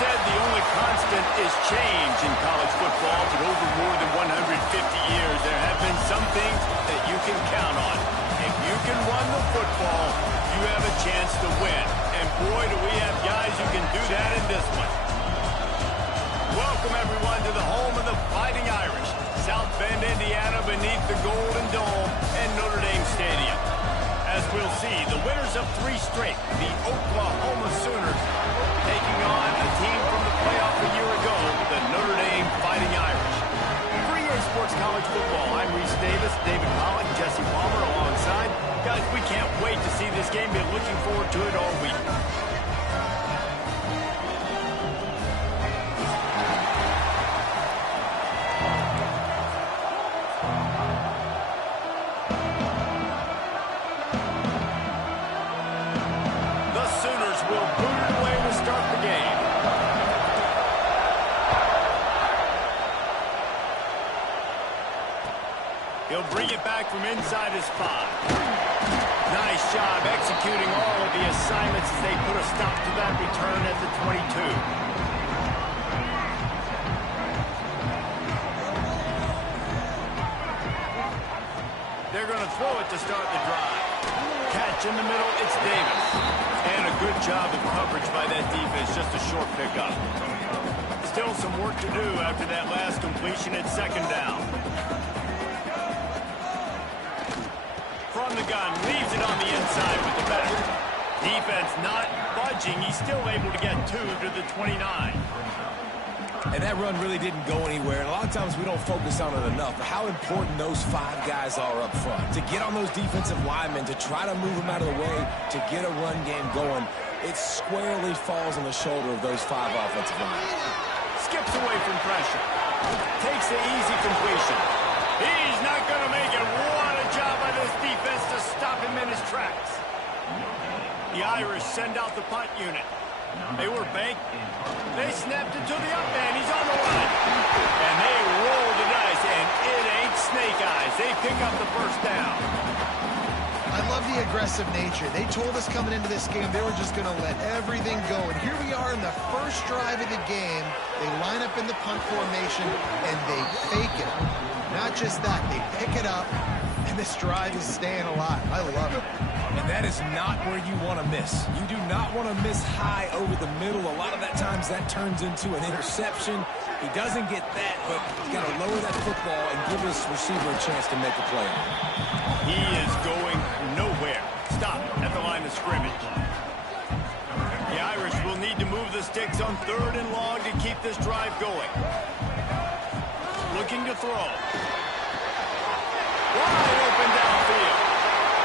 said the only constant is change in college football, but over more than 150 years, there have been some things that you can count on. If you can run the football, you have a chance to win. And boy, do we have guys who can do that in this one. Welcome, everyone, to the home of the Fighting Irish, South Bend, Indiana, beneath the Golden Dome and Notre Dame Stadium. As we'll see, the winners of 3 straight, the Oklahoma Sooners, taking on a team from the playoff a year ago, the Notre Dame Fighting Irish. For EA Sports College Football, I'm Reese Davis, David Pollack, Jesse Palmer alongside. Guys, we can't wait to see this game. Been looking forward to it all week. He'll bring it back from inside his 5. Nice job executing all of the assignments as they put a stop to that return at the 22. They're going to throw it to start the drive. Catch in the middle, it's Davis. And a good job of coverage by that defense, just a short pickup. Still some work to do after that last completion at 2nd down. From the gun, leaves it on the inside with the back. Defense not budging. He's still able to get 2 to the 29. And that run really didn't go anywhere. And a lot of times we don't focus on it enough. But how important those 5 guys are up front. To get on those defensive linemen, to try to move them out of the way, to get a run game going, it squarely falls on the shoulder of those 5 offensive linemen. Skips away from pressure. Takes the easy completion. He's not going to make it. What a job by this defense to stop him in his tracks. The Irish send out the punt unit. They were banked. They snapped it to the up man. He's on the run. And they roll the dice, and it ain't snake eyes. They pick up the first down. I love the aggressive nature. They told us coming into this game they were just going to let everything go. And here we are in the first drive of the game. They line up in the punt formation, and they fake it. Not just that, they pick it up, and this drive is staying alive. I love it. And that is not where you want to miss. You do not want to miss high over the middle. A lot of that times that turns into an interception. He doesn't get that, but he's got to lower that football and give his receiver a chance to make a play. He is going nowhere. Stop at the line of scrimmage. The Irish will need to move the sticks on 3rd and long to keep this drive going. Looking to throw. Wide open downfield.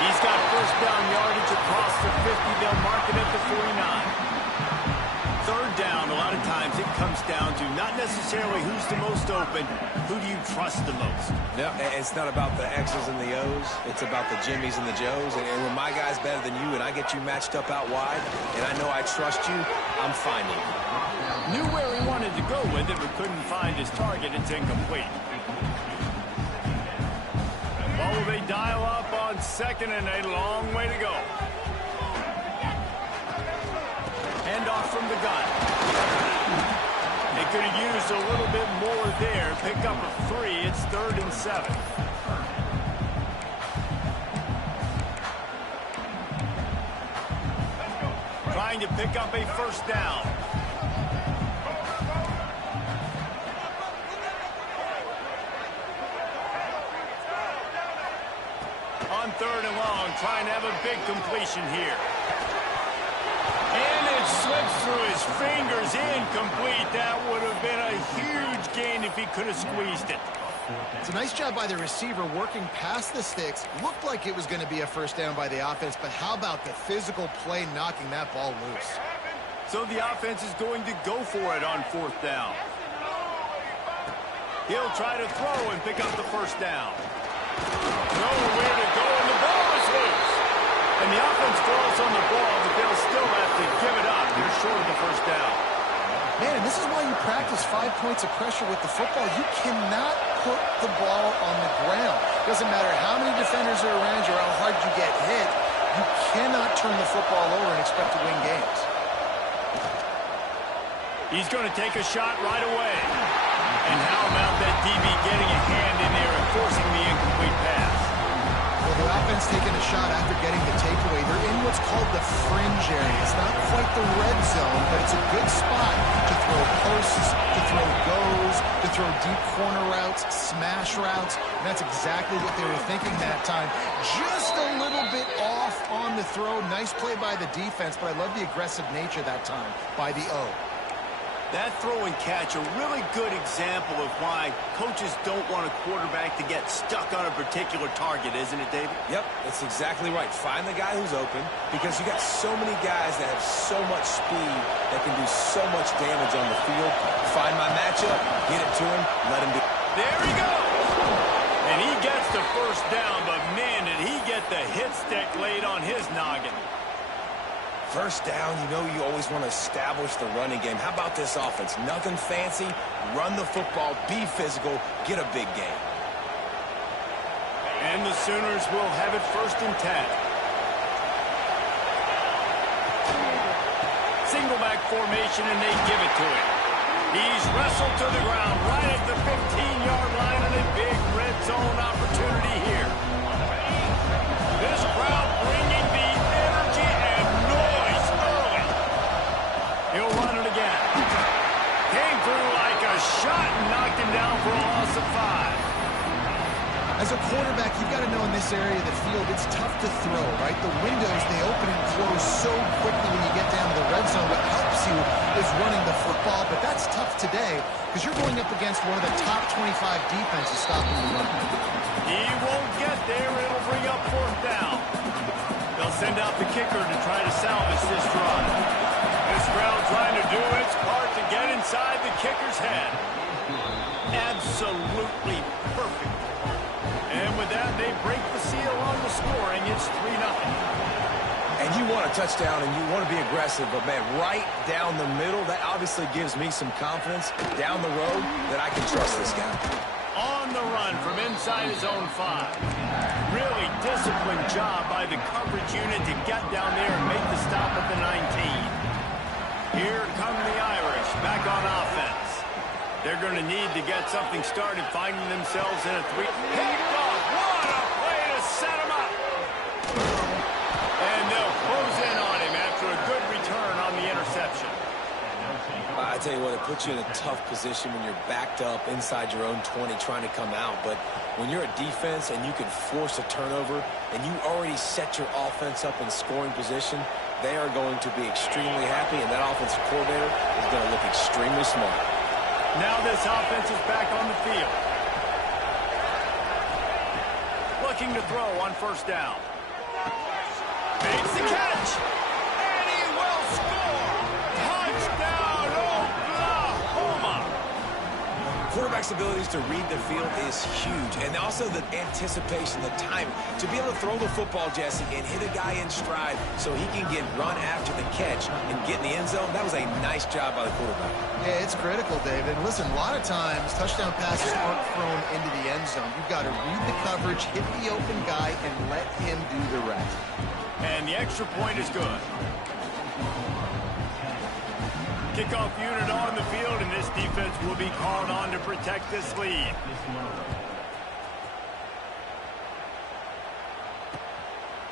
He's got first down yardage across the 50. They'll mark it at the 49. 3rd down, a lot of times it comes down to not necessarily who's the most open, who do you trust the most? No, it's not about the X's and the O's. It's about the Jimmies and the Joes. And when my guy's better than you and I get you matched up out wide, and I know I trust you, I'm finding you. Knew where he wanted to go with it, but couldn't find his target. It's incomplete. Oh, they dial up on 2nd and a long way to go. Handoff from the gun. They could have used a little bit more there. Pick up a 3. It's 3rd and 7. Trying to pick up a first down. On 3rd and long, trying to have a big completion here. And it slips through his fingers, incomplete. That would have been a huge gain if he could have squeezed it. It's a nice job by the receiver working past the sticks. Looked like it was going to be a first down by the offense, but how about the physical play knocking that ball loose? So the offense is going to go for it on 4th down. He'll try to throw and pick up the first down. Nowhere to go, and the ball is loose. And the offense falls on the ball, but they'll still have to give it up. They're short of the first down. Man, and this is why you practice 5 points of pressure with the football. You cannot put the ball on the ground. Doesn't matter how many defenders are around you or how hard you get hit. You cannot turn the football over and expect to win games. He's going to take a shot right away. And how about that DB getting a hand in there and forcing the incomplete pass? Well, the offense taking a shot after getting the takeaway. They're in what's called the fringe area. It's not quite the red zone, but it's a good spot to throw posts, to throw goes, to throw deep corner routes, smash routes. And that's exactly what they were thinking that time. Just a little bit off on the throw. Nice play by the defense, but I love the aggressive nature that time by the O. That throw and catch, a really good example of why coaches don't want a quarterback to get stuck on a particular target, isn't it, David? Yep, that's exactly right. Find the guy who's open, because you got so many guys that have so much speed that can do so much damage on the field. Find my matchup, get it to him, let him do it. There he goes! And he gets the first down, but man, did he get the hit stick laid on his noggin. First down, you know you always want to establish the running game. How about this offense? Nothing fancy. Run the football, be physical, get a big gain. And the Sooners will have it 1st and 10. Single back formation, and they give it to him. He's wrestled to the ground right at the 15-yard line, and a big red zone opportunity here. This crowd bringing the energy and noise early. He'll run it again. Came through like a shot and knocked him down for a loss of 5. As a quarterback, you've got to know in this area of the field, it's tough to throw, right? The windows, they open and close so quickly when you get down to the red zone. What helps you is running the football, but that's tough today because you're going up against one of the top 25 defenses stopping the run. He won't get there. It'll bring up 4th down. They'll send out the kicker to try to salvage this drive. This crowd trying to do its part to get inside the kicker's head. Absolutely perfect. And with that, they break the seal on the scoring. It's 3-0. And you want a touchdown and you want to be aggressive, but man, right down the middle, that obviously gives me some confidence down the road that I can trust this guy. On the run from inside his own 5. Really disciplined job by the coverage unit to get down there and make the stop at the 19. Here come the Irish back on offense. They're going to need to get something started, finding themselves in a 3. Picked off. What a play to set him up. And they'll close in on him after a good return on the interception. I tell you what, it puts you in a tough position when you're backed up inside your own 20 trying to come out. But when you're a defense and you can force a turnover and you already set your offense up in scoring position, they are going to be extremely happy, and that offensive coordinator is going to look extremely smart. Now this offense is back on the field. Looking to throw on 1st down. Makes the catch. And he will score. Touchdown, Oklahoma. Quarterback's abilities to read the field is huge, and also the anticipation, the timing. To be able to throw the football, Jesse, and hit a guy in stride so he can get run after the catch and get in the end zone, that was a nice job by the quarterback. Yeah, it's critical, David. Listen, a lot of times, touchdown passes aren't thrown into the end zone. You've got to read the coverage, hit the open guy, and let him do the rest. And the extra point is good. Kickoff unit on the field, and this defense will be called on to protect this lead.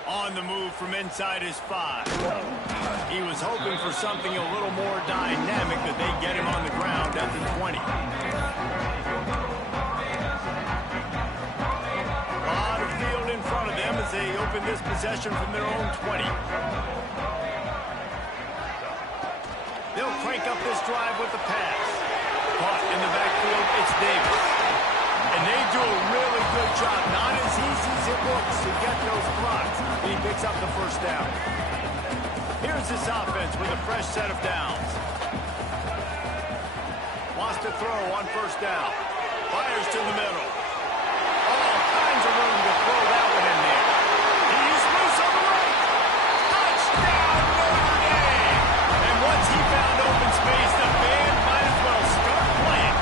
On the move from inside his 5. He was hoping for something a little more dynamic, that they get him on the ground at the 20. A lot of field in front of them as they open this possession from their own 20. They'll crank up this drive with the pass. Caught in the backfield, it's Davis. And they do a really good job. Not as easy as it looks to get those blocks. He picks up the 1st down. Here's this offense with a fresh set of downs. Wants to throw on 1st down. Fires to the middle. All kinds of room to throw that one in there. He's loose on the right. Touchdown, Notre Dame! And once he found open space, the band might as well start playing.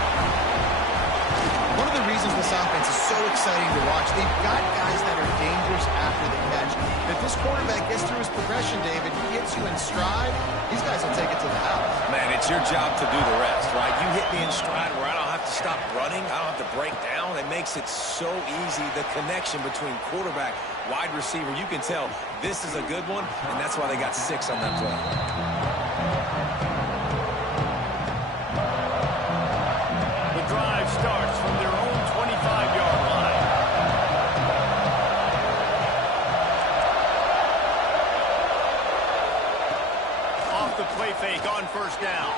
One of the reasons this offense is so exciting to watch, they've got guys that are dangerous after the catch. If this quarterback gets through his progression, David, he gets you in stride, these guys will take it to the house. Man, it's your job to do the rest, right? You hit me in stride where I don't have to stop running. I don't have to break down. It makes it so easy. The connection between quarterback, wide receiver, you can tell this is a good one, and that's why they got 6 on that play. The drive starts from their own 25-yard line. Off the play fake on first down.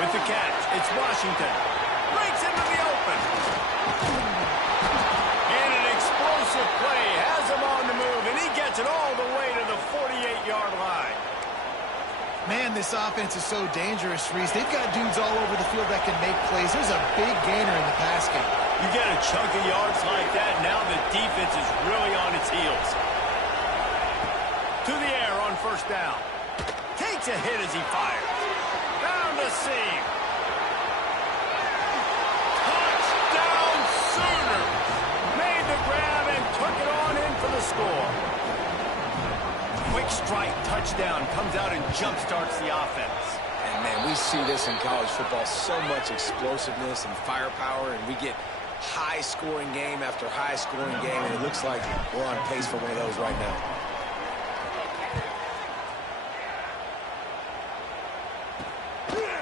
With the catch, it's Washington. Breaks into the open. And an explosive play has him on the move, and he gets it all the way to the 48-yard line. Man, this offense is so dangerous, Reese. They've got dudes all over the field that can make plays. There's a big gainer in the pass game. You get a chunk of yards like that, now the defense is really on its heels. To the air on first down. Takes a hit as he fires. Down the seam. Touchdown Sooners! Made the grab and took it on in for the score. Quick strike touchdown comes out and jump-starts the offense. And, man, we see this in college football, so much explosiveness and firepower, and we get high-scoring game after high-scoring game, and it looks like we're on pace for one of those right now.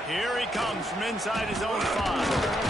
Here he comes from inside his own 5.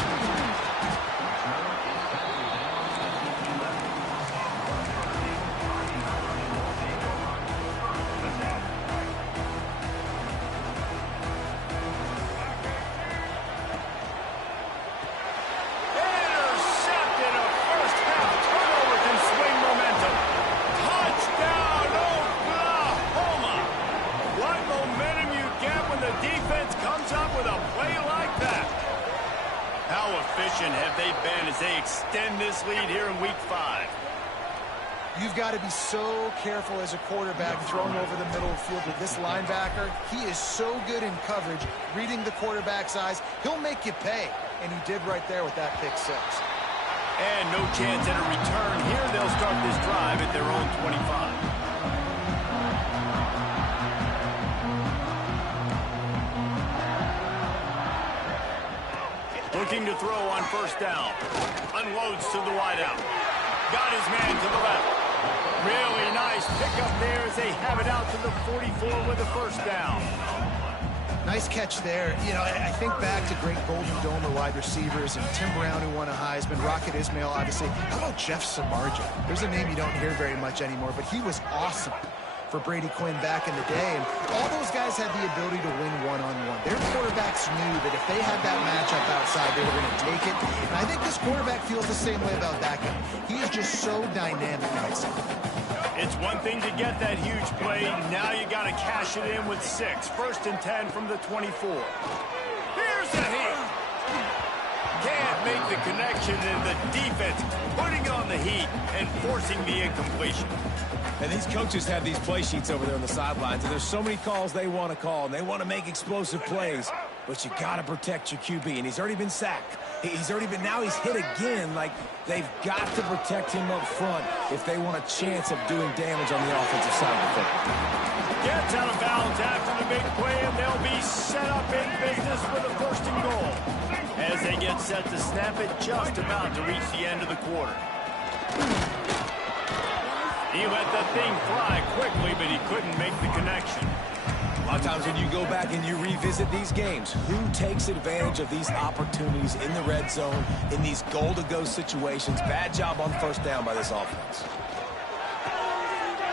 Have they been as they extend this lead here in week 5? You've got to be so careful as a quarterback throwing over the middle of the field with this linebacker. He is so good in coverage, reading the quarterback's eyes. He'll make you pay, and he did right there with that pick 6. And no chance at a return here. They'll start this drive at their own 25. Looking to throw on first down. Unloads to the wideout. Got his man to the left. Really nice pickup there as they have it out to the 44 with a first down. Nice catch there. You know, I think back to great Golden Domer wide receivers and Tim Brown, who won a Heisman, Rocket Ismail, obviously. How about Jeff Samardzija? There's a name you don't hear very much anymore, but he was awesome for Brady Quinn back in the day. And all those guys had the ability to win one-on-one. Their quarterbacks knew that if they had that matchup outside, they were going to take it. And I think this quarterback feels the same way about that guy. He is just so dynamic outside. It's one thing to get that huge play. Now you got to cash it in with 6. 1st and 10 from the 24. Here's a hit. Can't make the connection, and the defense putting on the heat and forcing the incompletion. And these coaches have these play sheets over there on the sidelines, and there's so many calls they want to call, and they want to make explosive plays, but you got to protect your QB, and he's already been sacked. Now he's hit again. Like, they've got to protect him up front if they want a chance of doing damage on the offensive side of the football. Gets out of bounds after the big play, and they'll be set up in business with a 1st and goal. As they get set to snap it, just about to reach the end of the quarter. He let the thing fly quickly, but he couldn't make the connection. A lot of times when you go back and you revisit these games, who takes advantage of these opportunities in the red zone, in these goal-to-go situations? Bad job on first down by this offense.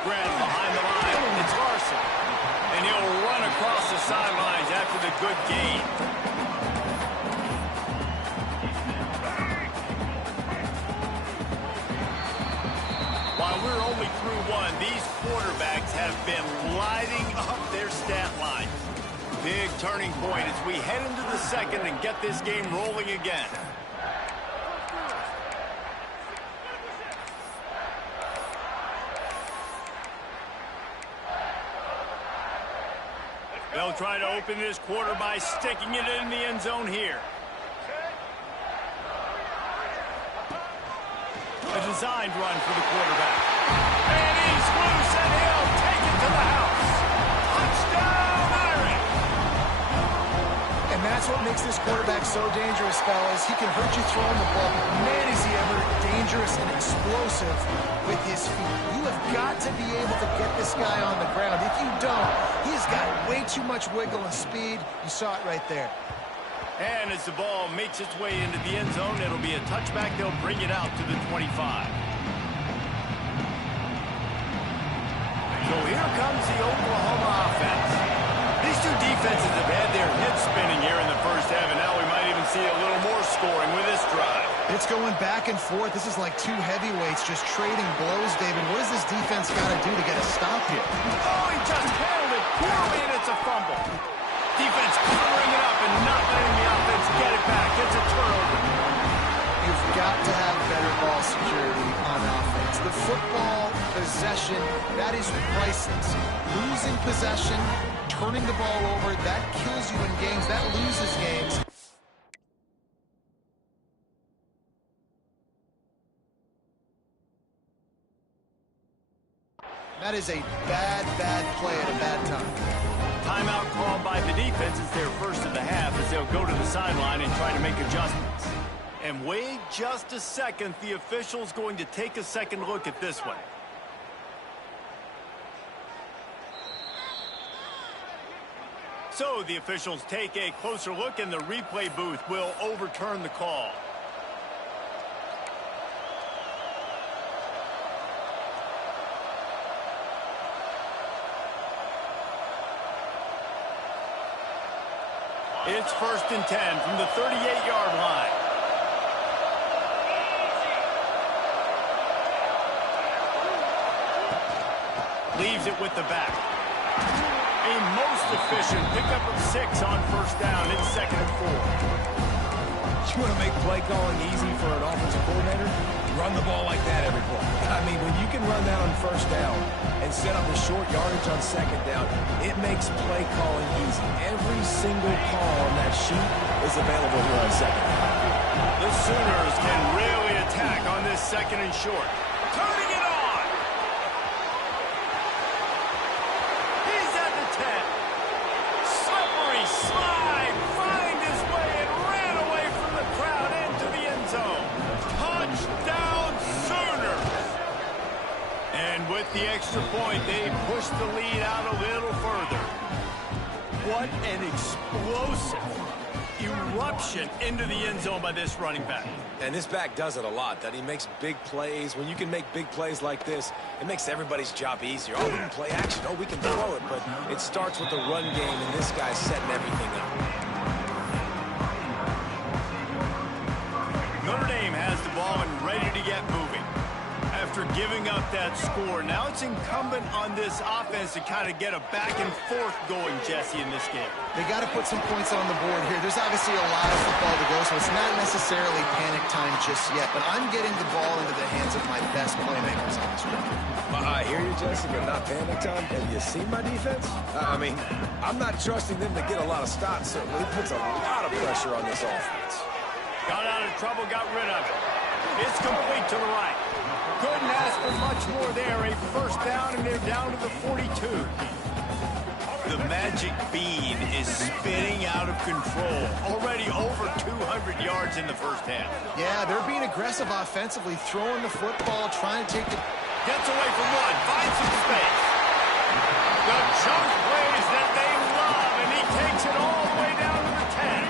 Grant behind the line. It's Larson. And he'll run across the sidelines after the good gain. While we're only through 1, these quarterbacks have been lighting up their stat line. Big turning point as we head into the 2nd and get this game rolling again. They'll try to open this quarter by sticking it in the end zone here. A designed run for the quarterback. And he's loose, and he'll take it to the house. Touchdown, Irish! That's what makes this quarterback so dangerous, fellas. He can hurt you throwing the ball. Man, is he ever dangerous and explosive with his feet. You have got to be able to get this guy on the ground. If you don't, he has got way too much wiggle and speed. You saw it right there. And as the ball makes its way into the end zone, it'll be a touchback. They'll bring it out to the 25. So here comes the Oklahoma offense. These two defenses have had their heads spinning here in the first half, and now we might even see a little more scoring with this drive. It's going back and forth. This is like two heavyweights just trading blows, David. What does this defense got to do to get a stop here? Oh, he just handled it poorly, and it's a fumble. Defense covering it up and not letting the offense get it back. It's a turnover. You've got to have better ball security on offense. The football possession, that is priceless. Losing possession, turning the ball over, that kills you in games. That loses games. That is a bad, bad play at a bad time. Timeout called by the defense. It's their first of the half as they'll go to the sideline and try to make adjustments. And wait just a second. The official's going to take a second look at this one. So the officials take a closer look, and the replay booth will overturn the call. It's 1st and 10 from the 38-yard line. Leaves it with the back. A most efficient pickup of 6 on 1st down. It's 2nd and 4. You want to make play calling easy for an offensive coordinator? Run the ball like that every play. I mean, when you can run that on 1st down and set up a short yardage on 2nd down, it makes play calling easy. Every single call on that sheet is available here on 2nd down. The Sooners can really attack on this 2nd and short. Turning it on! He's at the 10. Slippery slide, find his way and ran away from the crowd into the end zone. Touchdown Sooners! And with the extra point, they push the lead out a little further. What an explosive eruption into the end zone by this running back. And this back does it a lot, that he makes big plays. When you can make big plays like this, it makes everybody's job easier. Oh, we can play action. Oh, we can throw it. But it starts with the run game, and this guy's setting everything up. Notre Dame has the ball and ready to get moving. After giving up that score, now it's incumbent on this offense to kind of get a back and forth going, Jesse, in this game. They got to put some points on the board here. There's obviously a lot of football to go, so it's not necessarily panic time just yet, but I'm getting the ball into the hands of my best playmakers on this record. I hear you, Jesse, but not panic time. Have you seen my defense? I mean, I'm not trusting them to get a lot of stops, so it puts a lot of pressure on this offense. Got out of trouble, got rid of it. It's complete to the right. Couldn't ask for much more there. A 1st down, and they're down to the 42. The magic bean is spinning out of control. Already over 200 yards in the first half. Yeah, they're being aggressive offensively, throwing the football, trying to take it. Gets away from one, finds some space. The jump plays that they love, and he takes it all the way down to the 10.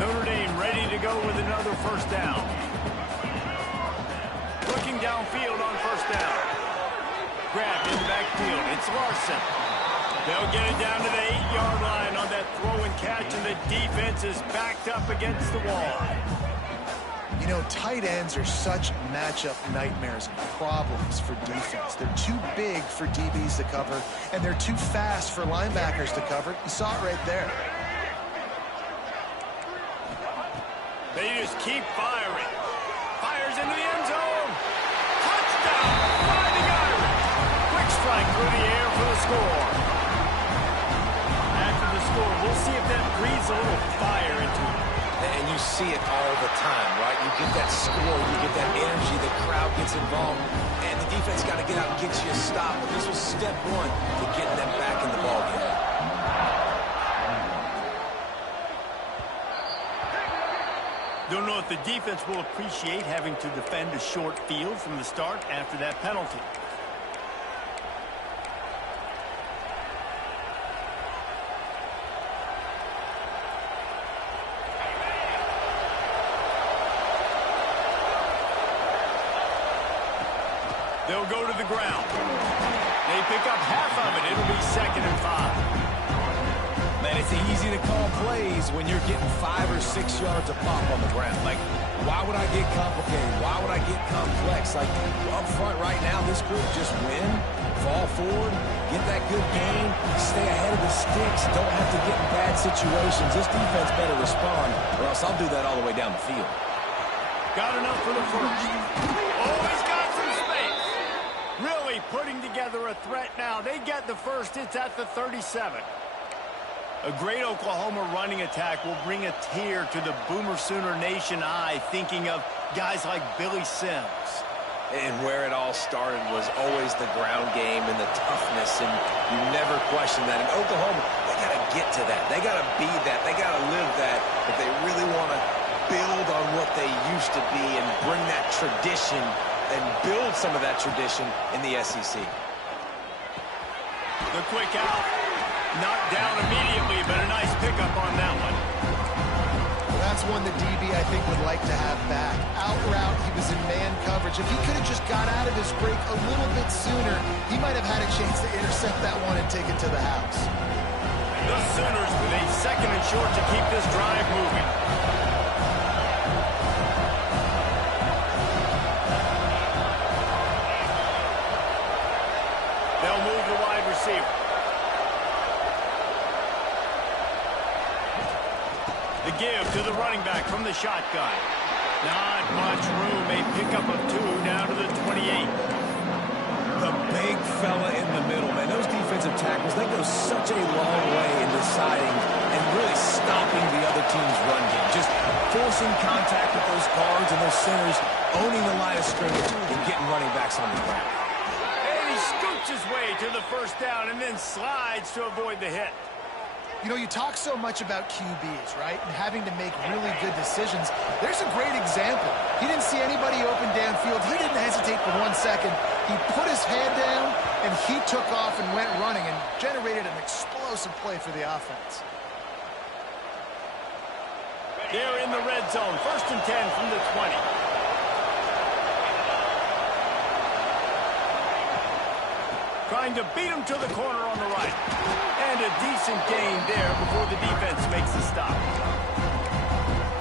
Notre Dame ready to go with another 1st down. Looking downfield on 1st down. Grabbed in the backfield. It's Larson. They'll get it down to the 8-yard line on that throw and catch, and the defense is backed up against the wall. You know, tight ends are such matchup nightmares and problems for defense. They're too big for DBs to cover, and they're too fast for linebackers to cover. You saw it right there. They just keep firing. Fires into the end zone. Touchdown! Fighting Irish. Quick strike through the air for the score. After the score, we'll see if that breathes a little fire into it. And you see it all the time, right? You get that score, you get that energy, the crowd gets involved, and the defense got to get out and get you a stop. But this was step one to getting them back in the ballgame. But the defense will appreciate having to defend a short field from the start after that penalty. They'll go to the ground. They pick up half of it. It'll be 2nd and 5. Man, it's easy to call plays when you're getting 5 or 6 yards of pop on the ground. Like, why would I get complicated? Why would I get complex? Like, up front right now, this group just win, fall forward, get that good game, stay ahead of the sticks, don't have to get in bad situations. This defense better respond, or else I'll do that all the way down the field. Got enough for the first. Oh, he's got some space. Really putting together a threat now. They get the first. It's at the 37. A great Oklahoma running attack will bring a tear to the Boomer Sooner Nation eye, thinking of guys like Billy Sims. And where it all started was always the ground game and the toughness, and you never question that. In Oklahoma, they got to get to that. They got to be that. They got to live that if they really want to build on what they used to be and bring that tradition and build some of that tradition in the SEC. The quick out. Knocked down immediately, but a nice pickup on that one. Well, that's one the DB, I think, would like to have back. Out route, he was in man coverage. If he could have just got out of his break a little bit sooner, he might have had a chance to intercept that one and take it to the house. The Sooners with a 2nd and short to keep this drive moving. They'll move the wide receiver. The give to the running back from the shotgun. Not much room. A pickup of 2 down to the 28. The big fella in the middle, man. Those defensive tackles, they go such a long way in deciding and really stopping the other team's run game. Just forcing contact with those guards and those centers, owning the line of scrimmage and getting running backs on the ground. Scoots his way to the first down and then slides to avoid the hit. You know, you talk so much about QBs, right? And having to make really good decisions. There's a great example. He didn't see anybody open downfield. He didn't hesitate for 1 second. He put his head down, and he took off and went running and generated an explosive play for the offense. They're in the red zone. 1st and 10 from the 20. Trying to beat him to the corner on the right. And a decent gain there before the defense makes the stop.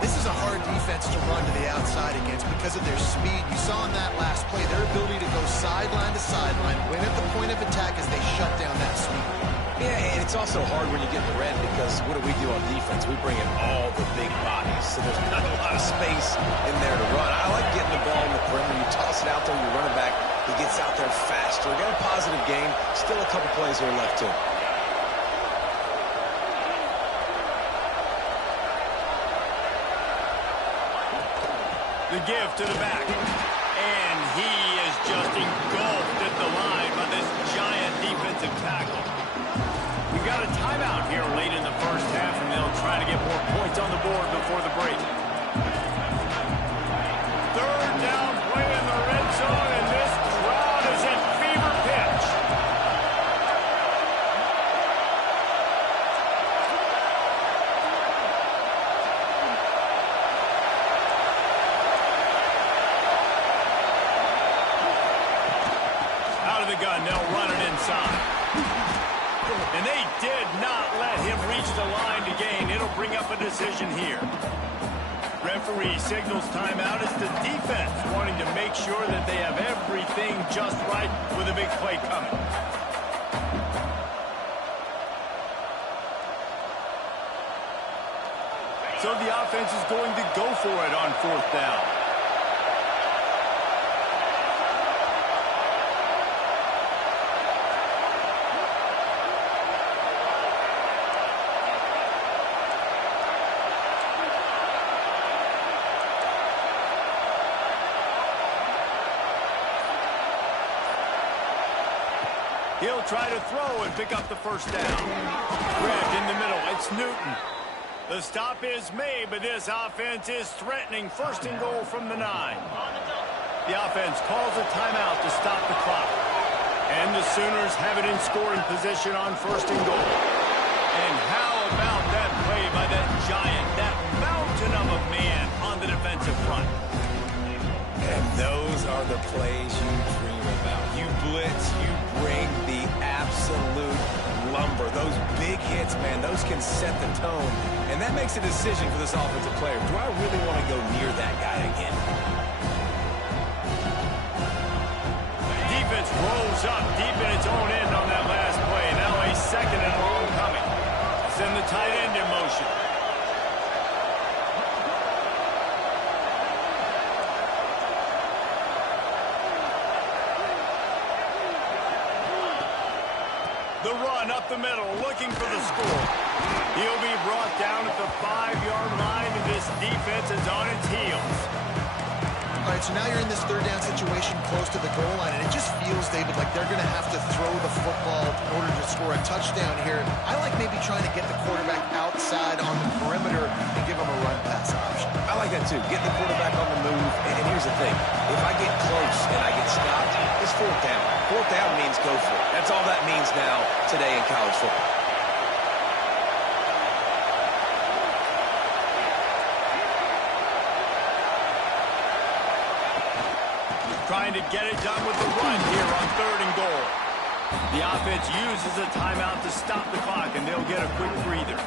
This is a hard defense to run to the outside against because of their speed. You saw in that last play their ability to go sideline to sideline, win at the point of attack as they shut down that sweep. Yeah, and it's also hard when you get in the red because what do on defense? We bring in all the big bodies, so there's not a lot of space in there to run. I like getting the ball in the perimeter. You toss it out there, you run it back. He gets out there faster. We got a positive game. Still a couple plays here left, too. The give to the back. And he is just engulfed at the line by this giant defensive tackle. We've got a timeout here late in the first half, and they'll try to get more points on the board before the break. 3rd down play in the red zone, and this crowd is at fever pitch. Out of the gun, they'll run it inside. And they did not let him reach the line to gain. It'll bring up a decision here. Referee signals timeout. It's the defense wanting to make sure that they have everything just right with a big play coming. So the offense is going to go for it on 4th down. He'll try to throw and pick up the first down. Grabbed in the middle. It's Newton. The stop is made, but this offense is threatening. First and goal from the 9. The offense calls a timeout to stop the clock. And the Sooners have it in scoring position on first and goal. And how about that play by that giant, that mountain of a man on the defensive front? And those are the plays you dream about. You blitz, you bring the absolute lumber. Those big hits, man, those can set the tone. And that makes a decision for this offensive player. Do I really want to go near that guy again? Defense rolls up deep in its own end on that last play. Now a second and long coming. Send the tight end in motion. The run up the middle, looking for the score. He'll be brought down at the 5-yard line, and this defense is on its heels. All right, so now you're in this third down situation close to the goal line, and it just feels, David, like they're going to have to throw the football in order to score a touchdown here. I like maybe trying to get the quarterback outside on the perimeter and give him a run-pass option. I like that, too. Get the quarterback on the move. And here's the thing. If I get close and I get stopped, it's fourth down. Fourth down means go for it. That's all that means now today in college football. Trying to get it done with the run here on third and goal. The offense uses a timeout to stop the clock, and they'll get a quick breather.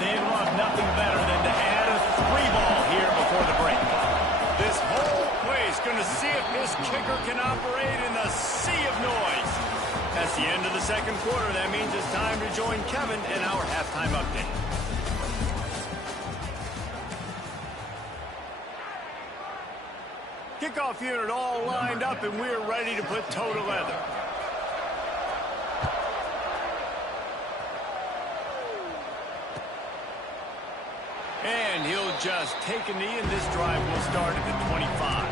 They'd love nothing better than to add a 3-ball here before the break. This whole place going to see if this kicker can operate in the sea of noise. That's the end of the second quarter. That means it's time to join Kevin in our halftime update. Kickoff unit all lined up, and we're ready to put toe to leather. And he'll just take a knee, and this drive will start at the 25.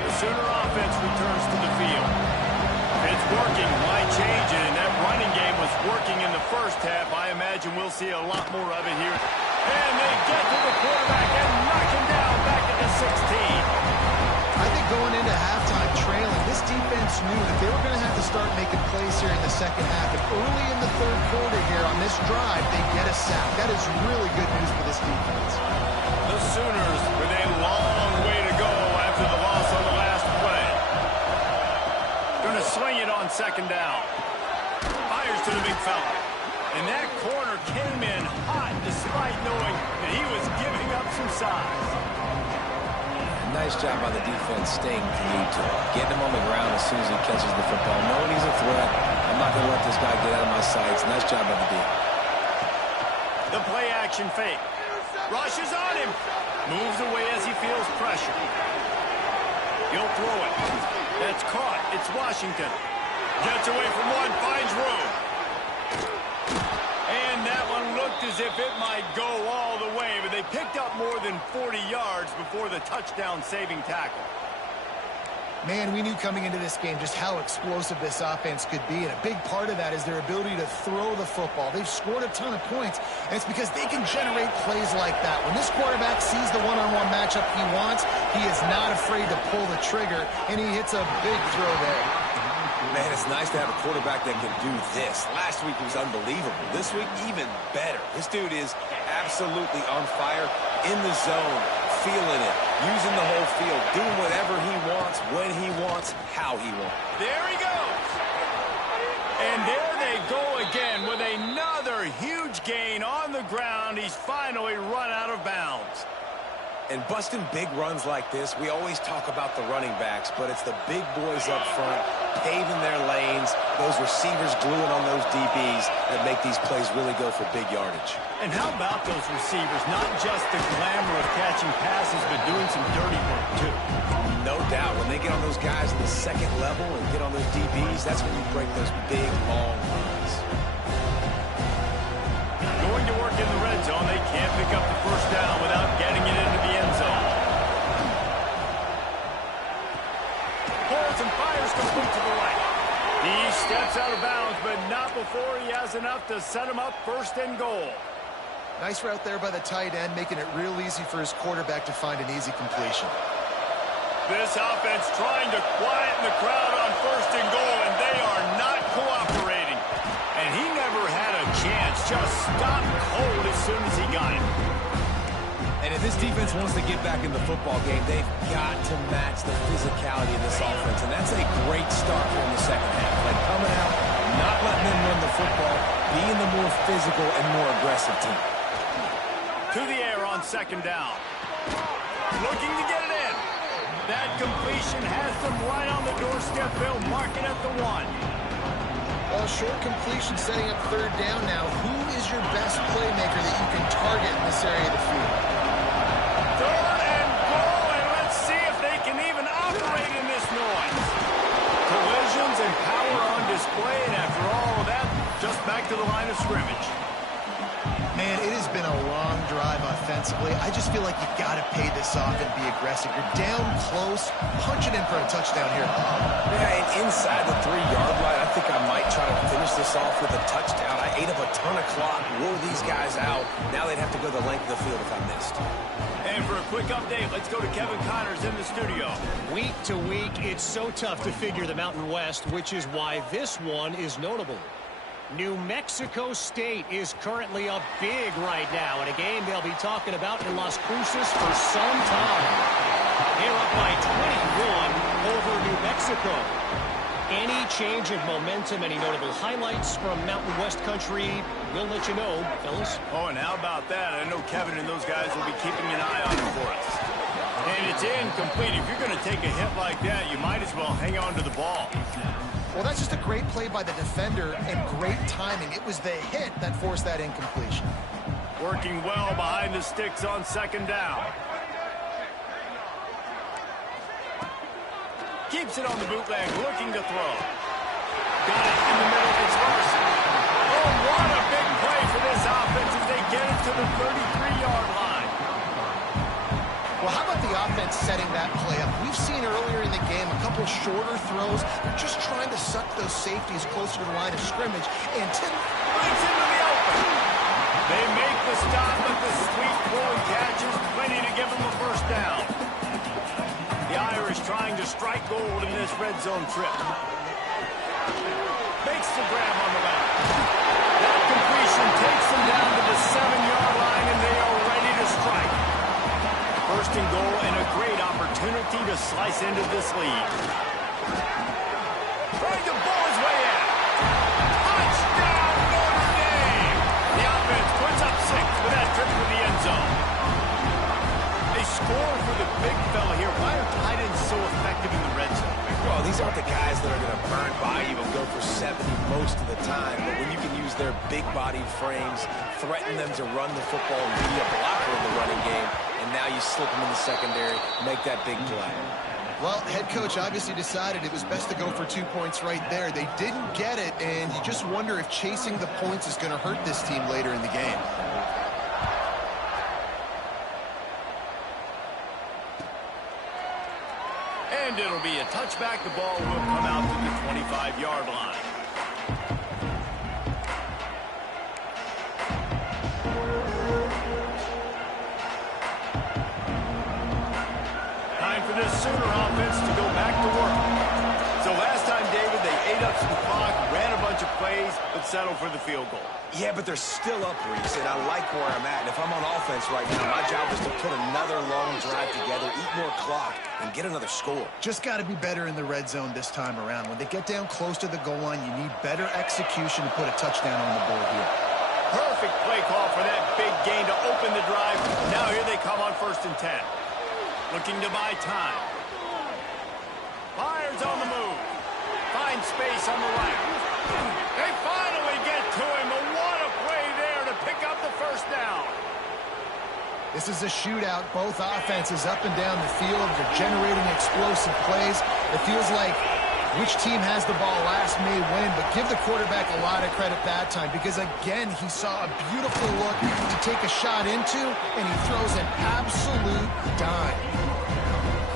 The Sooner offense returns to the field. It's working, might change it, and that running game was working in the first half. I imagine we'll see a lot more of it here. And they get to the quarterback and knock him down back at the 16. I think going into halftime trailing, this defense knew that they were going to have to start making plays here in the second half. And early in the third quarter here on this drive, they get a sack. That is really good news for this defense. The Sooners with a long way to go after the loss on the last play. Going to swing it on second down. Fires to the big fella. And that corner came in hot despite knowing that he was giving up some size. Nice job by the defense staying glued to him. Getting him on the ground as soon as he catches the football. Knowing he's a threat, I'm not going to let this guy get out of my sights. Nice job by the D. The play action fake. Rushes on him. Moves away as he feels pressure. He'll throw it. That's caught. It's Washington. Gets away from one, finds room. And that one looked as if it might go all the way, but they picked up more than 40 yards before the touchdown-saving tackle. Man, we knew coming into this game just how explosive this offense could be, and a big part of that is their ability to throw the football. They've scored a ton of points, and it's because they can generate plays like that. When this quarterback sees the one-on-one matchup he wants, he is not afraid to pull the trigger, and he hits a big throw there. Man, it's nice to have a quarterback that can do this. Last week was unbelievable. This week, even better. This dude is absolutely on fire, in the zone, feeling it, using the whole field, doing whatever he wants, when he wants, how he wants. There he goes. And there they go again with another huge gain on the ground. He's finally run out of bounds. And busting big runs like this, we always talk about the running backs, but it's the big boys up front, paving their lanes, those receivers gluing on those DBs that make these plays really go for big yardage. And how about those receivers? Not just the glamour of catching passes, but doing some dirty work, too. No doubt. When they get on those guys in the second level and get on those DBs, that's when you break those big, long runs. Going to work in the red zone. They can't pick up the first down without getting it into the end zone. Pulls and fires complete to the right. He steps out of bounds, but not before he has enough to set him up first and goal. Nice route there by the tight end, making it real easy for his quarterback to find an easy completion. This offense trying to quieten the crowd on first and goal, and they are not cooperating. And he never had a chance, just stopped cold as soon as he got it. And if this defense wants to get back in the football game, they've got to match the physicality of this offense. And that's a great start here in the second half. Like coming out, not letting them run the football, being the more physical and more aggressive team. To the air on second down. Looking to get it in. That completion has them right on the doorstep. They'll mark it at the 1. Well, short completion setting up third down now. Who is your best playmaker that you can target in this area of the field? Third and goal, and let's see if they can even operate in this noise. Collisions and power on display, and after all of that, just back to the line of scrimmage. Man, it has been a long drive offensively. I just feel like you got to pay this off and be aggressive. You're down close, punch it in for a touchdown here. Yeah, and inside the 3-yard line, I think I might try to finish this off with a touchdown. I ate up a ton of clock, wore these guys out. Now they'd have to go the length of the field if I missed. And for a quick update, let's go to Kevin Connors in the studio. Week to week, it's so tough to figure the Mountain West, which is why this one is notable. New Mexico State is currently up big right now in a game they'll be talking about in Las Cruces for some time. They're up by 21 over New Mexico. Any change of momentum, any notable highlights from Mountain West country, we'll let you know, fellas. Oh, and how about that? I know Kevin and those guys will be keeping an eye on it for us. And it's incomplete. If you're going to take a hit like that, you might as well hang on to the ball. Well, that's just a great play by the defender and great timing. It was the hit that forced that incompletion. Working well behind the sticks on second down. Keeps it on the bootleg, looking to throw. Got it in the middle, it's Larson. Oh, what a big play for this offense as they get it to the 33-yard line. Well, how about the offense setting that play up? We've seen earlier in the game a couple shorter throws. They're just trying to suck those safeties closer to the line of scrimmage. And Tim runs into the open. They make the stop, but the sweet throw and catch is plenty to give them a first down. The Irish trying to strike gold in this red zone trip. Makes the grab on the back. That completion takes them down to the 7-yard line, and they are ready to strike. First and goal, and a great opportunity to slice into this lead. Trying to ball his way in. Touchdown, Notre Dame! The offense puts up 6 with that trip to the end zone. They score for the big fella here. Why are tight ends so effective in the red zone? Well, these aren't the guys that are going to burn by you and go for 70 most of the time, but when you can use their big-bodied frames, threaten them to run the football and be a blocker in the running game, and now you slip them in the secondary, make that big play. Well, head coach obviously decided it was best to go for 2 points right there. They didn't get it, and you just wonder if chasing the points is going to hurt this team later in the game. And it'll be a touchback. The ball will come out to the 25-yard line. Time for this Sooner offense to go back to work. So last time, David, they ate up some clock, ran a bunch of plays, but settled for the field goal. Yeah, but they're still up, Reese, and I like where I'm at. And if I'm on offense right now, my job is to put another long drive together, eat more clock, and get another score. Just got to be better in the red zone this time around. When they get down close to the goal line, you need better execution to put a touchdown on the board here. Perfect play call for that big gain to open the drive. Now here they come on 1st and 10. Looking to buy time. Fires on the move. Finds space on the right. They finally get to him. But what a play there to pick up the first down. This is a shootout. Both offenses up and down the field. They're generating explosive plays. It feels like which team has the ball last may win, but give the quarterback a lot of credit that time because, again, he saw a beautiful look to take a shot into, and he throws an absolute dime.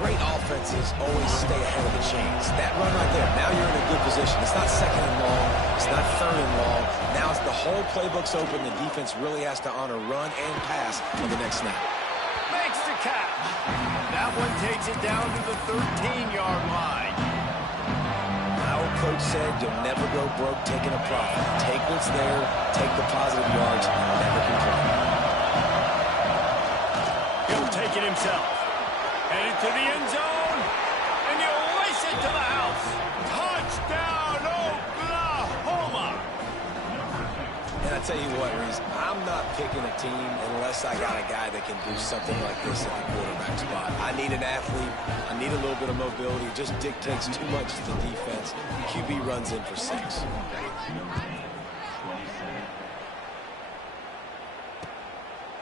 Great offenses always stay ahead of the chains. That run right there, now you're in a good position. It's not second and long. It's not third and long. Now it's the whole playbook's open. The defense really has to honor run and pass on the next snap. Makes the catch. That one takes it down to the 13-yard line. My old coach said you'll never go broke taking a profit. Take what's there, take the positive yards, and never complain. He'll take it himself. Headed to the end zone, and he'll race it to the house. Touchdown, Oklahoma! And I tell you what, Reese, I'm not picking a team unless I got a guy that can do something like this at the quarterback spot. I need an athlete. I need a little bit of mobility. It just dictates too much to the defense. QB runs in for 6.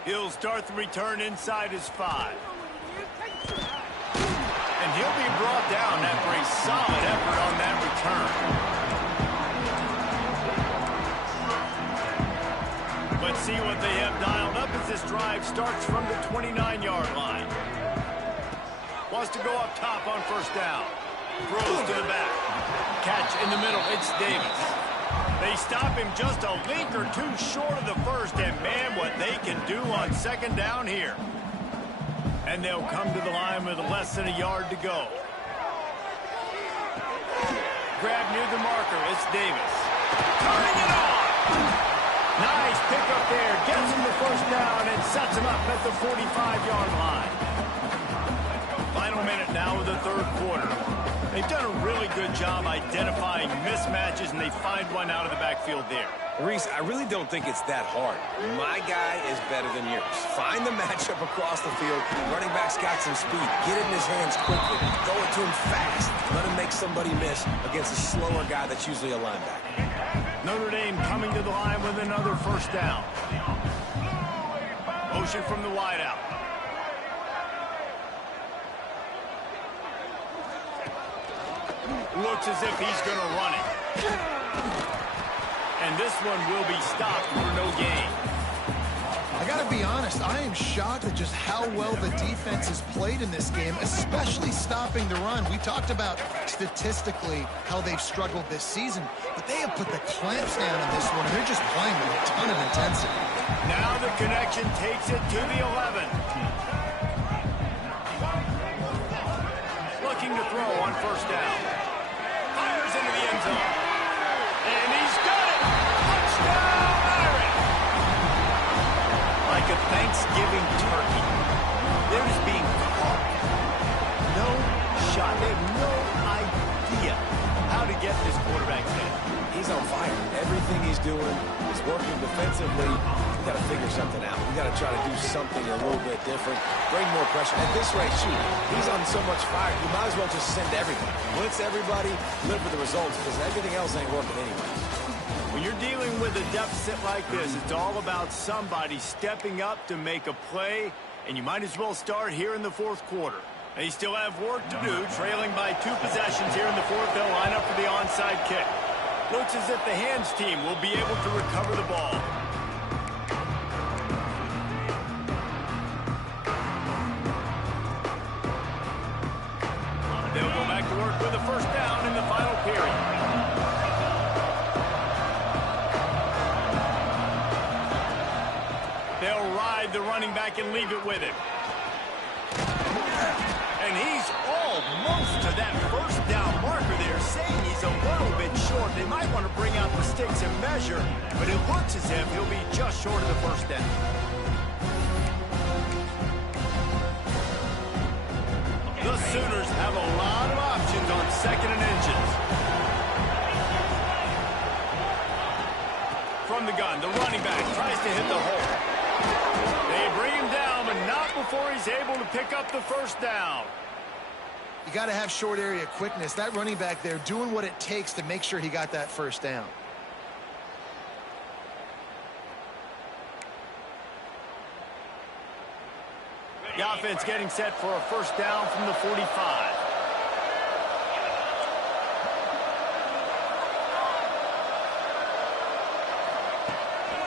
He'll start the return inside his 5. And he'll be brought down after a solid effort on that return. Let's see what they have dialed up as this drive starts from the 29-yard line. Wants to go up top on first down. Throws to the back. Catch in the middle. It's Davis. They stop him just a link or two short of the first, and man, what they can do on second down here. And they'll come to the line with less than a yard to go. Grab near the marker. It's Davis. Turning it on. Nice pickup there. Gets him the first down and sets him up at the 45-yard line. Final minute now of the third quarter. They've done a really good job identifying mismatches, and they find one out of the backfield there. Reese, I really don't think it's that hard. My guy is better than yours. Find the matchup across the field. Running back's got some speed. Get it in his hands quickly. Throw it to him fast. Let him make somebody miss against a slower guy that's usually a linebacker. Notre Dame coming to the line with another first down. Motion from the wideout. Looks as if he's going to run it. And this one will be stopped for no gain. I got to be honest, I am shocked at just how well the defense has played in this game, especially stopping the run. We talked about statistically how they've struggled this season, but they have put the clamps down in this one, and they're just playing with a ton of intensity. Now the connection takes it to the 11. Looking to throw on first down. Fires into the end zone. And he's got it! Touchdown, Irish! Like a Thanksgiving turkey. They're just being caught. No shot. They have no idea how to get this quarterback's head. He's on fire. Everything he's doing is working defensively. We got to figure something out. We got to try to do something a little bit different. Bring more pressure. At this rate, shoot, he's on so much fire, you might as well just send everybody. Blitz everybody, live for the results, because everything else ain't working anyway. When you're dealing with a deficit like this, it's all about somebody stepping up to make a play, and you might as well start here in the fourth quarter. They still have work to do, trailing by 2 possessions here in the fourth. They'll line up for the onside kick. Looks as if the hands team will be able to recover the ball. They'll go back to work with a first down in the final period. They'll ride the running back and leave it with him. And he's almost to that first down marker there, saying he's a little bit short. They might want to bring out the sticks and measure, but it looks as if he'll be just short of the first down. The Sooners have a lot of options on second and inches. From the gun, the running back tries to hit the hole. They bring him down, but not before he's able to pick up the first down. You got to have short area quickness. That running back there doing what it takes to make sure he got that first down. The offense getting set for a first down from the 45.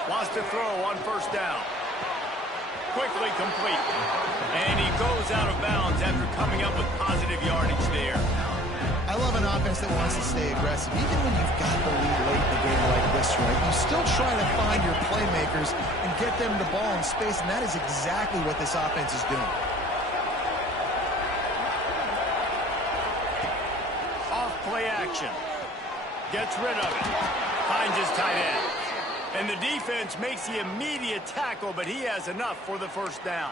Wants to throw on first down. quickly complete. And he goes out of bounds after coming up with positive yardage there. I love an offense that wants to stay aggressive. Even when you've got the lead late in the game like this, right, you still try to find your playmakers and get them the ball in space, and that is exactly what this offense is doing. Off play action. Gets rid of it. Finds his tight end. And the defense makes the immediate tackle, but he has enough for the first down.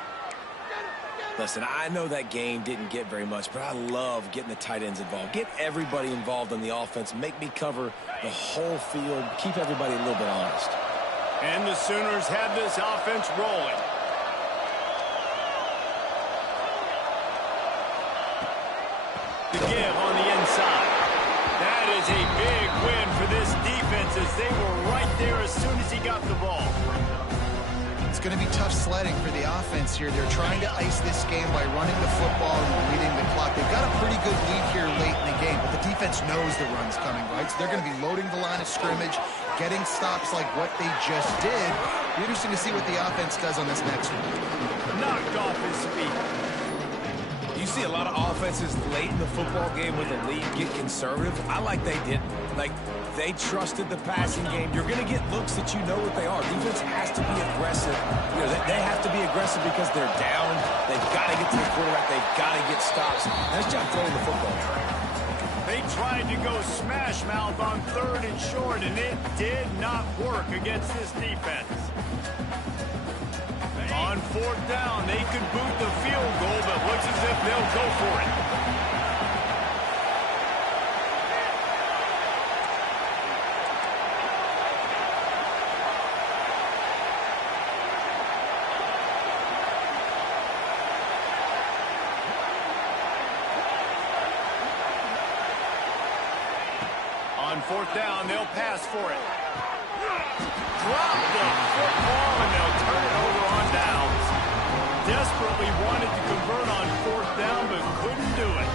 Listen, I know that game didn't get very much, but I love getting the tight ends involved. Get everybody involved on the offense. Make me cover the whole field. Keep everybody a little bit honest. And the Sooners have this offense rolling. The give on the inside. That is a big win for this defense as they were right there as soon as he got the ball. It's going to be tough sledding for the offense here. They're trying to ice this game by running the football and bleeding the clock. They've got a pretty good lead here late in the game, but the defense knows the run's coming, right? So they're going to be loading the line of scrimmage, getting stops like what they just did. Be interesting to see what the offense does on this next one. Knocked off his feet. You see a lot of offenses late in the football game with the lead get conservative. I like they didn't. Like, they trusted the passing game. You're going to get looks that you know what they are. Defense has to be aggressive. You know, they have to be aggressive because they're down. They've got to get to the quarterback. They've got to get stops. Nice job throwing the football. They tried to go smash mouth on 3rd and short, and it did not work against this defense. On 4th down, they could boot the field goal, but looks as if they'll go for it. On 4th down, they'll pass for it. Drop the football, and they'll turn it over on downs. Desperately wanted to convert on 4th down, but couldn't do it.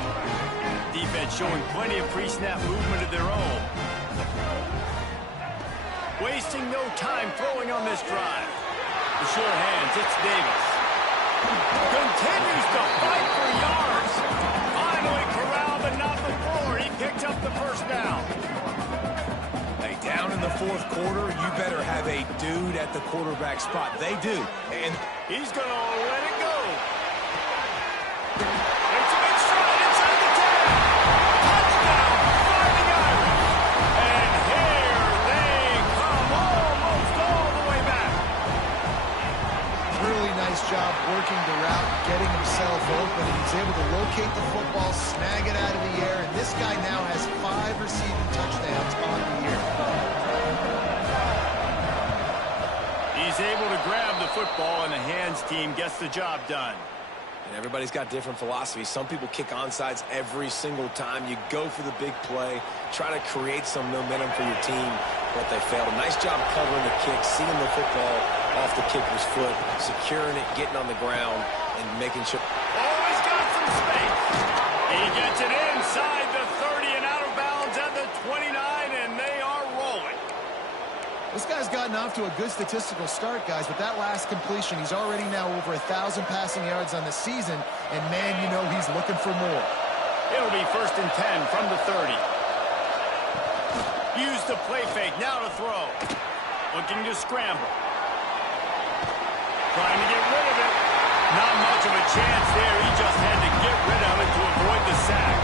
Defense showing plenty of pre-snap movement of their own. Wasting no time throwing on this drive. The sure hands, it's Davis. Continues to fight for yards. Finally corralled, but not before. He picks up the first down. Down in the 4th quarter, you better have a dude at the quarterback spot. They do. And he's going to let it go. It's a big shot inside the 10. Touchdown, Fighting Irish. And here they come almost all the way back. Really nice job working the route, getting himself open, and he's able to locate the football, snag it out of the air, and this guy now has 5 receiving touchdowns on the year. He's able to grab the football, and the hands team gets the job done. And everybody's got different philosophies. Some people kick onside every single time. You go for the big play, try to create some momentum for your team, but they failed. A nice job covering the kick, seeing the football off the kicker's foot, securing it, getting on the ground, and making sure. Oh, he's got some space. He gets it inside the 30 and out of bounds at the 29, and they are rolling. This guy's gotten off to a good statistical start, guys. With that last completion, he's already now over 1,000 passing yards on the season, and man, you know he's looking for more. It'll be 1st and 10 from the 30. Use the play fake, now to throw. Looking to scramble. Trying to get rid of it. Not much of a chance there. He just had to get rid of it to avoid the sack.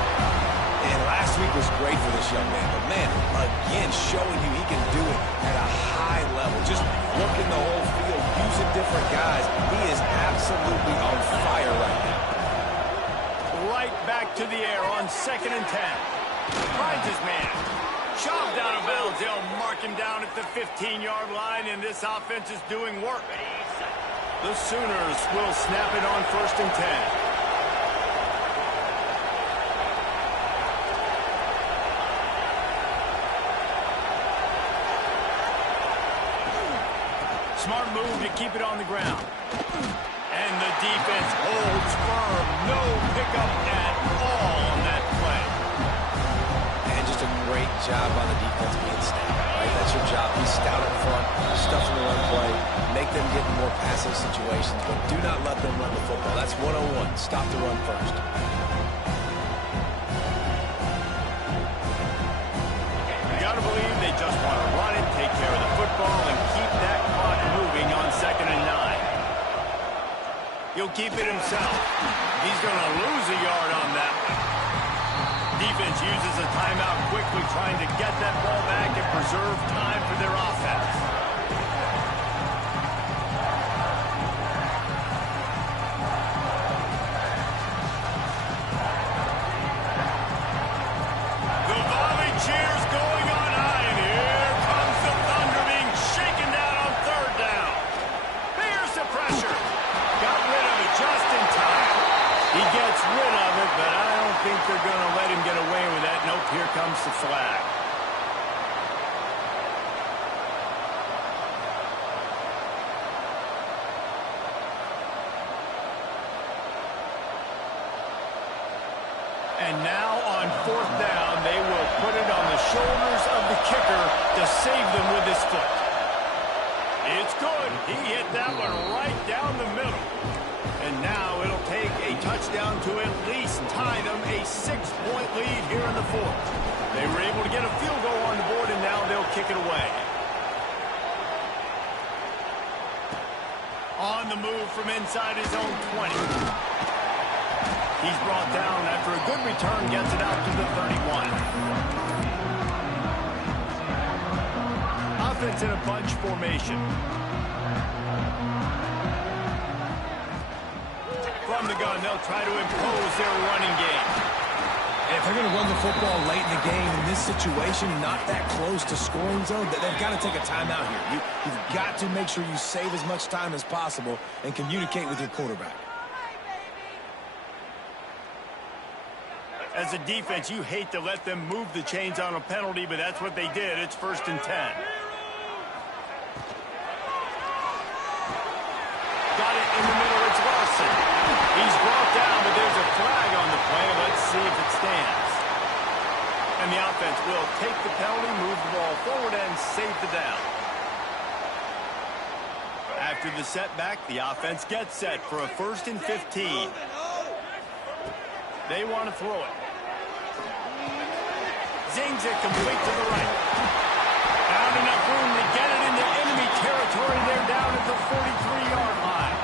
And last week was great for this young man. But, man, again, showing you he can do it at a high level. Just working the whole field, using different guys. He is absolutely on fire right now. Right back to the air on 2nd and 10. Finds his man. Shoved out of bounds. They'll mark him down at the 15-yard line, and this offense is doing work. The Sooners will snap it on 1st and 10. Smart move to keep it on the ground. And the defense holds firm. No pickup at all on that play. And just a great job by the defense being snapped. right? That's your job. Be stout up front, stuff in the run play, make them get in more passive situations, but do not let them run the football. That's 101. Stop the run first. You got to believe they just want to run it, take care of the football, and keep that clock moving on 2nd and 9. He'll keep it himself. He's going to lose a yard on that one. Defense uses a timeout quickly, trying to get that ball back and preserve time for their offense. The volley cheers going on high, and here comes the Thunder being shaken down on 3rd down. Here's the pressure. Got rid of it just in time. He gets rid of it, but I don't think they're going to let him get away with that. Nope, here comes the flag. And now on 4th down, they will put it on the shoulders of the kicker to save them with his foot. It's good. He hit that one right down the middle. And now it'll take a touchdown to at least tie them a 6-point lead here in the 4th. They were able to get a field goal on the board, and now they'll kick it away. On the move from inside his own 20. He's brought down after a good return, gets it out to the 31. Offense in a bunch formation. From the gun, they'll try to impose their running game. And if they're going to run the football late in the game in this situation, not that close to scoring zone, they've got to take a timeout here. You've got to make sure you save as much time as possible and communicate with your quarterback. As a defense, you hate to let them move the chains on a penalty, but that's what they did. It's 1st and 10. Got it in the middle. It's Larson. He's brought down, but there's a flag on the play. Let's see if it stands. And the offense will take the penalty, move the ball forward, and save the down. After the setback, the offense gets set for a 1st and 15. They want to throw it. Zings it complete to the right. Found enough room to get it into enemy territory. They're down at the 43-yard line.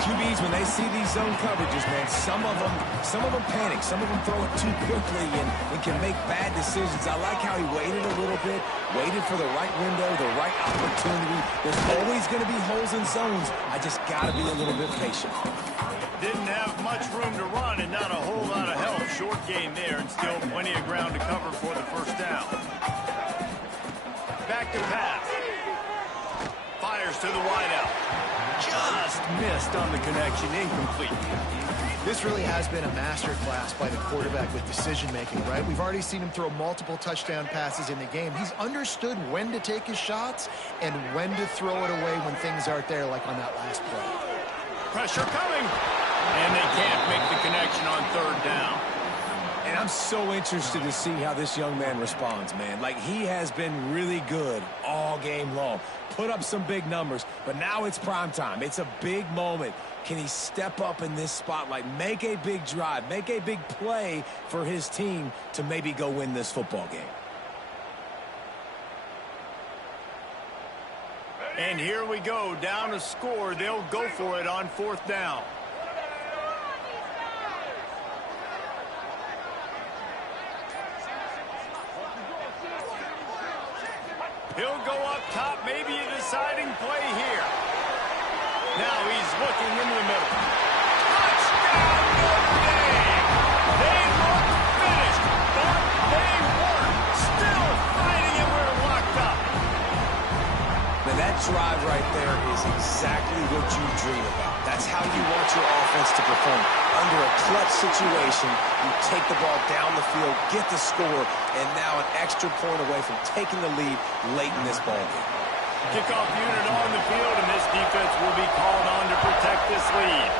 QBs, when they see these zone coverages, man, some of them panic. Some of them throw it too quickly and can make bad decisions. I like how he waited a little bit, waited for the right window, the right opportunity. There's always going to be holes in zones. I just got to be a little bit patient. Didn't have much room to run and not a whole lot of help. Short game there and still plenty of ground to cover for the 1st down. Back to pass. Fires to the wideout. Just missed on the connection. Incomplete. This really has been a masterclass by the quarterback with decision-making, right? We've already seen him throw multiple touchdown passes in the game. He's understood when to take his shots and when to throw it away when things aren't there, like on that last play. Pressure coming. And they can't make the connection on 3rd down. And I'm so interested to see how this young man responds, man. Like, he has been really good all game long. Put up some big numbers, but now it's prime time. It's a big moment. Can he step up in this spotlight, make a big drive, make a big play for his team to maybe go win this football game? And here we go, down a score. They'll go for it on 4th down. He'll go up top, maybe a deciding play here. Now he's looking into the middle. Touchdown, Notre Dame! They look finished, but they weren't. Still fighting and we're locked up. Now that drive right there is exactly what you dream about. That's how you want your offense to perform. Under a clutch situation, you take the ball down the field, get the score, and now an extra point away from taking the lead late in this ball game. Kickoff unit on the field, and this defense will be called on to protect this lead.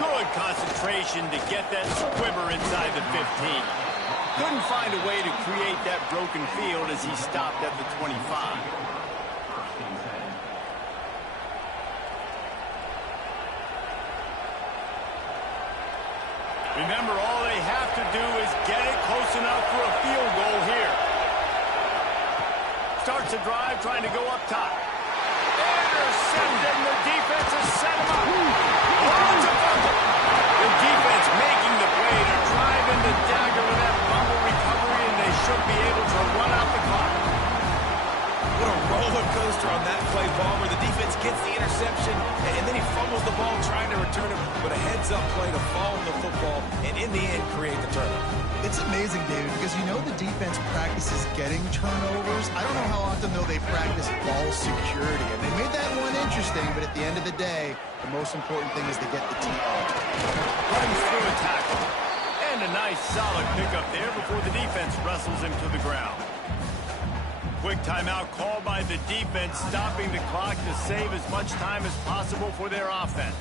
Good concentration to get that squibber inside the 15. Couldn't find a way to create that broken field as he stopped at the 25. Remember, all they have to do is get it close enough for a field goal here. Starts a drive, trying to go up top. Intercepted, the defense has set him up. Oh, it's a fumble. The defense making the play to drive in the dagger with that fumble recovery, and they should be able to run out the clock. What a roller coaster on that play, Palmer. The defense gets the interception, and then he fumbles the ball trying to return it, but a heads-up play to fall on the football, and in the end, create the turnover. It's amazing, David, because you know the defense practices getting turnovers. I don't know how often, though, they practice ball security. And they made that one interesting, but at the end of the day, the most important thing is to get the team out. Runs through a tackle. And a nice, solid pickup there before the defense wrestles him to the ground. Quick timeout called by the defense, stopping the clock to save as much time as possible for their offense.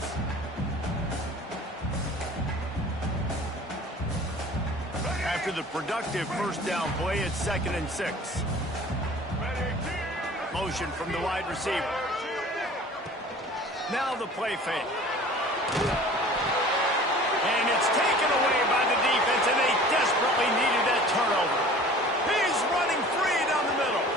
After the productive first down play, it's 2nd and 6. Motion from the wide receiver. Now the play fake. And it's taken away by the defense, and they desperately needed that turnover. He's running free down the middle.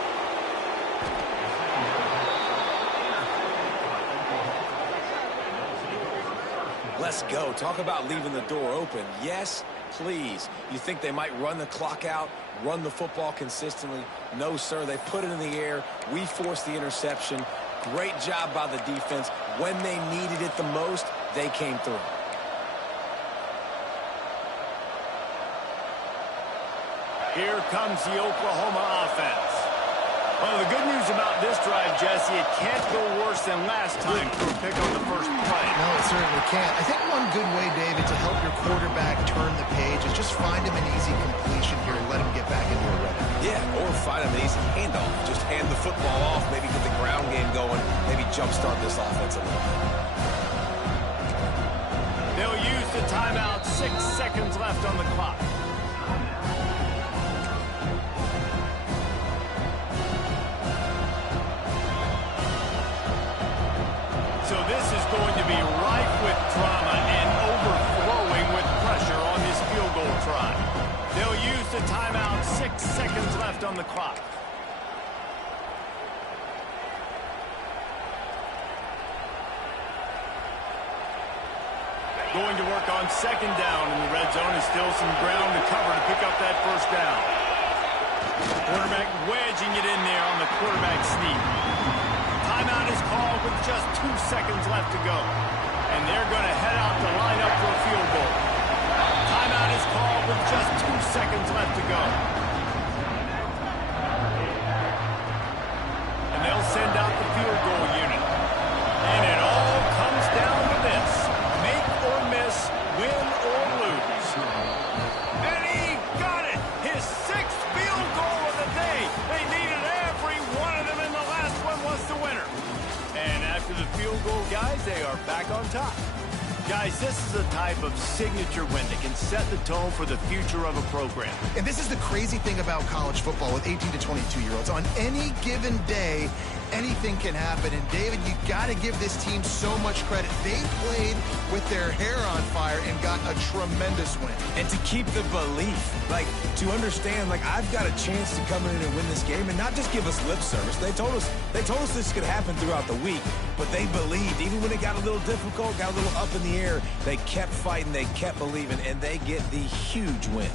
Let's go. Talk about leaving the door open. Yes, please. You think they might run the clock out, run the football consistently? No, sir. They put it in the air. We forced the interception. Great job by the defense. When they needed it the most, they came through. Here comes the Oklahoma offense. Well, the good news about this drive, Jesse, it can't go worse than last time for a pick on the first play. No, it certainly can't. I think one good way, David, to help your quarterback turn the page is just find him an easy completion here and let him get back into a rhythm. Yeah, or find him an easy handoff. Just hand the football off, maybe get the ground game going, maybe jumpstart this offense a little bit. They'll use the timeout. 6 seconds left on the clock. So this is going to be rife with drama and overflowing with pressure on this field goal try. They'll use the timeout. 6 seconds left on the clock. Going to work on 2nd down in the red zone. Is still some ground to cover to pick up that first down. Quarterback wedging it in there on the quarterback sneak. Timeout is called with just 2 seconds left to go. And they're going to head out to line up for a field goal. Timeout is called with just 2 seconds left to go. And they'll send out the field goal unit. And it all comes down to this. Make or miss, win or lose. And he got it! His 6th field goal of the day. They needed every one of them, and the last one was the winner. And after the field goal, guys, they are back on top. Guys, this is a type of signature win that can set the tone for the future of a program. And this is the crazy thing about college football with 18 to 22-year-olds. On any given day, anything can happen. And, David, you got to give this team so much credit. They played with their hair on fire and got a tremendous win. And to keep the belief, like, to understand, like, I've got a chance to come in and win this game and not just give us lip service. They told us this could happen throughout the week, but they believed. Even when it got a little difficult, got a little up in the air, they kept fighting, they kept believing, and they get the huge win.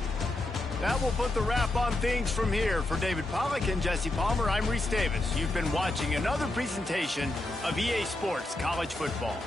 That will put the wrap on things from here. For David Pollack and Jesse Palmer, I'm Reese Davis. You've been watching another presentation of EA Sports College Football.